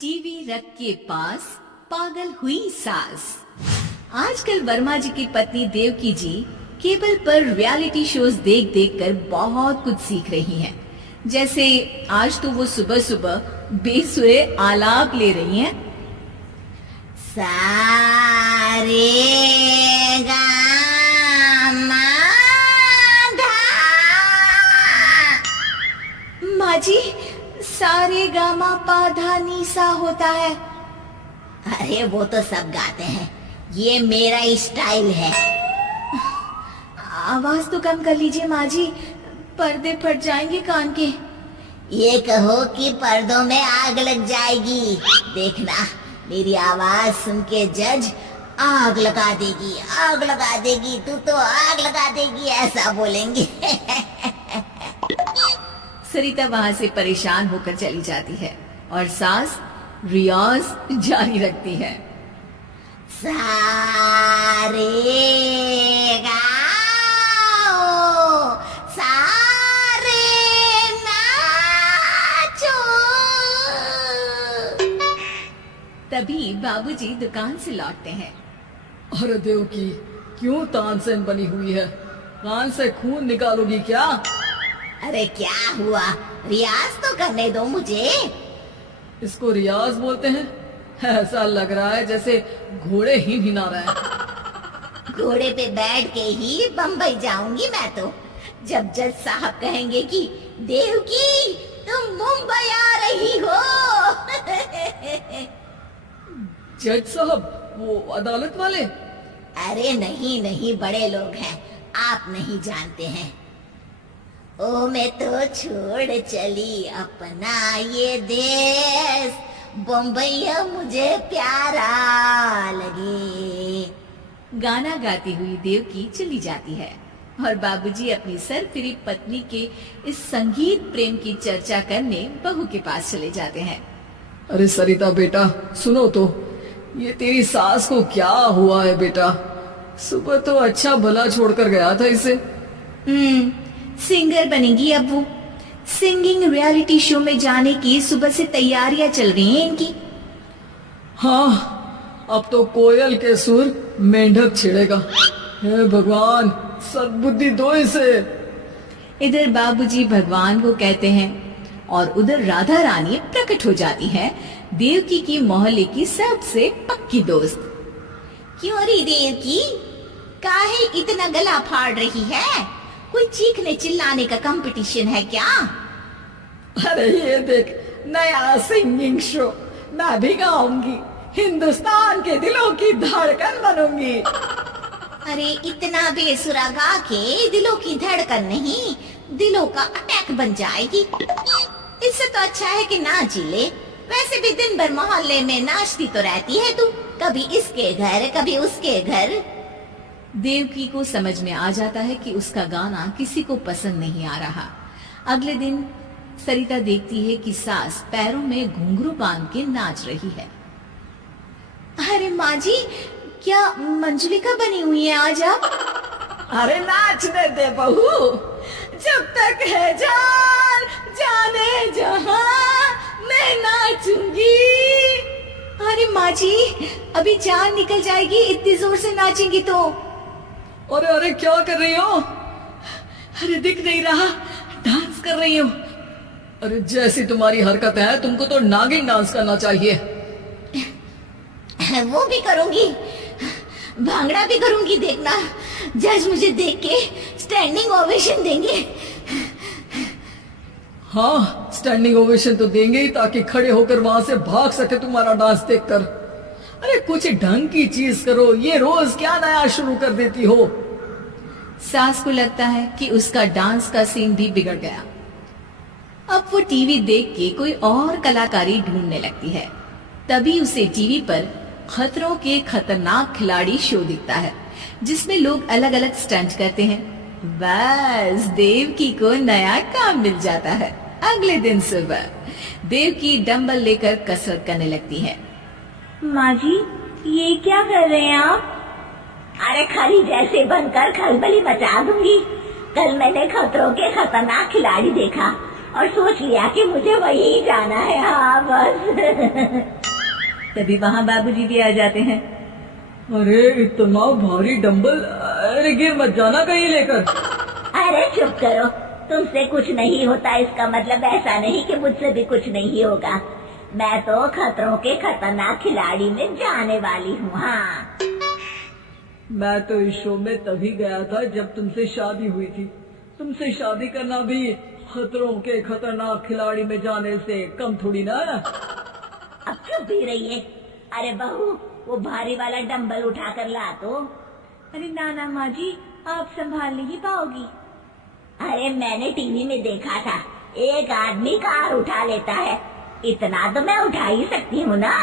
TV रख के पास पागल हुई सास। आजकल वर्मा जी की पत्नी देवकी जी केबल पर रियलिटी शोज देख देख कर बहुत कुछ सीख रही हैं। जैसे आज तो वो सुबह सुबह बेसुरे आलाप ले रही हैं। सारे गा मा धा। माँ जी, सारे गामा पाधा नीसा होता है। अरे वो तो सब गाते हैं, ये मेरा स्टाइल है। आवाज तो कम कर लीजिए माँ जी, पर्दे फट जाएंगे कान के। ये कहो कि पर्दों में आग लग जाएगी। देखना, मेरी आवाज सुन के जज आग लगा देगी, आग लगा देगी, तू तो आग लगा देगी, ऐसा बोलेंगे। सरिता वहां से परेशान होकर चली जाती है और सास रियाज जारी रखती है। सारे गाओ, सारे नाचो। तभी बाबूजी दुकान से लौटते हैं। अरे देवकी, क्यों तानसेन बनी हुई है? कान से खून निकालोगी क्या? अरे क्या हुआ, रियाज तो करने दो मुझे। इसको रियाज बोलते हैं? ऐसा लग रहा है जैसे घोड़े ही भिना रहे हैं। घोड़े पे बैठ के ही बम्बई जाऊंगी मैं तो, जब जज साहब कहेंगे कि देवकी तुम मुंबई आ रही हो। जज साहब, वो अदालत वाले? अरे नहीं नहीं, बड़े लोग हैं, आप नहीं जानते हैं। ओ मैं तो छोड़ चली अपना ये देश, बम्बई मुझे प्यारा लगे। गाना गाती हुई देवकी चली जाती है और बाबूजी अपनी सरफिरी पत्नी के इस संगीत प्रेम की चर्चा करने बहू के पास चले जाते हैं। अरे सरिता बेटा, सुनो तो, ये तेरी सास को क्या हुआ है बेटा? सुबह तो अच्छा भला छोड़कर गया था इसे। सिंगर बनेगी अब वो। सिंगिंग रियलिटी शो में जाने की सुबह से तैयारियां चल रही हैं इनकी। हाँ, अब तो कोयल के सुर मेंढक छेड़ेगा। हे भगवान, सद्बुद्धि दो इसे। इधर बाबूजी भगवान को कहते हैं और उधर राधा रानी प्रकट हो जाती है, देवकी की मोहल्ले की सबसे पक्की दोस्त। क्यों री देवकी, काहे इतना गला फाड़ रही है? कोई चीखने चिल्लाने का कंपटीशन है क्या? अरे ये देख, नया सिंगिंग शो, मैं भी गाऊंगी, हिंदुस्तान के दिलों की धड़कन बनूंगी। अरे इतना बेसुरा गा के दिलों की धड़कन नहीं, दिलों का अटैक बन जाएगी। इससे तो अच्छा है कि नाच ही ले। वैसे भी दिन भर मोहल्ले में नाचती तो रहती है तू, कभी इसके घर कभी उसके घर। देवकी को समझ में आ जाता है कि उसका गाना किसी को पसंद नहीं आ रहा। अगले दिन सरिता देखती है कि सास पैरों में घुंघरू बांध के नाच रही है। अरे माँ जी, क्या मंजुलिका बनी हुई है आज आप? अरे नाचने दे बहू, जब तक है जान जाने जहां मैं नाचूंगी। अरे माँ जी, अभी जान निकल जाएगी इतनी जोर से नाचेंगी तो। अरे अरे, क्या कर रही हो? अरे दिख नहीं रहा, डांस कर रही हो। अरे जैसी तुम्हारी हरकत है, तुमको तो नागिन डांस करना चाहिए। वो भी करूंगी, भांगड़ा भी करूंगी। देखना, जज मुझे देख के स्टैंडिंग ओवेशन देंगे। हाँ, स्टैंडिंग ओवेशन तो देंगे ही, ताकि खड़े होकर वहां से भाग सके तुम्हारा डांस देखकर। अरे कुछ ढंग की चीज करो, ये रोज क्या नया शुरू कर देती हो? सास को लगता है कि उसका डांस का सीन भी बिगड़ गया। अब वो टीवी देख के कोई और कलाकारी ढूंढने लगती है। तभी उसे टीवी पर खतरों के खतरनाक खिलाड़ी शो दिखता है, जिसमें लोग अलग अलग स्टंट करते हैं। बस देवकी को नया काम मिल जाता है। अगले दिन सुबह देवकी डंबल लेकर कसरत करने लगती है। माँ जी, ये क्या कर रहे हैं आप? अरे खरी जैसे बनकर खलबली मचा दूंगी। कल मैंने खतरों के खतरनाक खिलाड़ी देखा, और सोच लिया कि मुझे वही जाना है। हाँ बस। तभी वहाँ बाबूजी भी आ जाते हैं। अरे इतना भारी डंबल, अरे गिर मत जाना कहीं लेकर। अरे चुप करो, तुमसे कुछ नहीं होता इसका मतलब ऐसा नहीं कि मुझसे भी कुछ नहीं होगा। मैं तो खतरों के खतरनाक खिलाड़ी में जाने वाली हूँ। हाँ मैं तो इस शो में तभी गया था जब तुमसे शादी हुई थी। तुमसे शादी करना भी खतरों के खतरनाक खिलाड़ी में जाने से कम थोड़ी ना है। अब चुप भी रहिए। अरे बहू, वो भारी वाला डंबल उठा कर ला तो। अरे ना माँ जी, आप संभाल नहीं पाओगी। अरे मैंने टीवी में देखा था, एक आदमी कार उठा लेता है, इतना तो मैं उठा ही सकती हूँ ना।